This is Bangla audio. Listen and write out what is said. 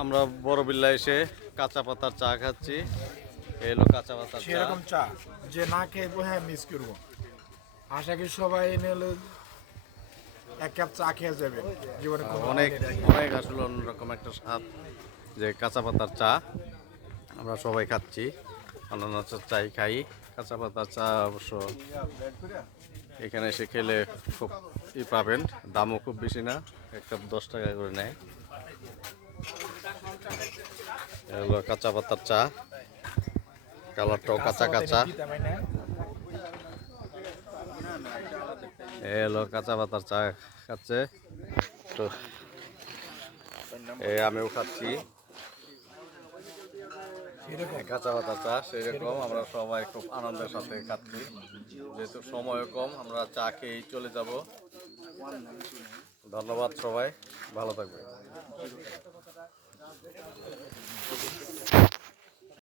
আমরা বড় বিল্লা এসে কাঁচা পাতার চা খাচ্ছি। এলো কাঁচা পাতার চা। সেরকম চা যে না খেয়ে হ্যাঁ মিস করবো। আশা করি সবাই এনে হলো এক কাপ চা খেয়ে যাবেন জীবনে কোনো অনেক অনেক আসলে অন্যরকম একটা স্বাদ, যে কাঁচা পাতার চা আমরা সবাই খাচ্ছি। অন্যান্য চাই খাই, কাঁচা পাতার চা অবশ্য এখানে এসে খেলে খুব পাবেন। দামও খুব বেশি না, এক কাপ 10 টাকা করে নেয়। এগুলো কাঁচা পাতার চা, কালারটাও কাঁচা কাঁচা। এলো কাঁচা পাতার চা খাচ্ছে তো, আমিও খাচ্ছি কাঁচা পাতার চা। সেরকম আমরা সবাই খুব আনন্দের সাথে খাচ্ছি, যেহেতু সময় কম আমরা চা খেয়েই চলে যাব। ধন্যবাদ সবাই, ভালো থাকবে।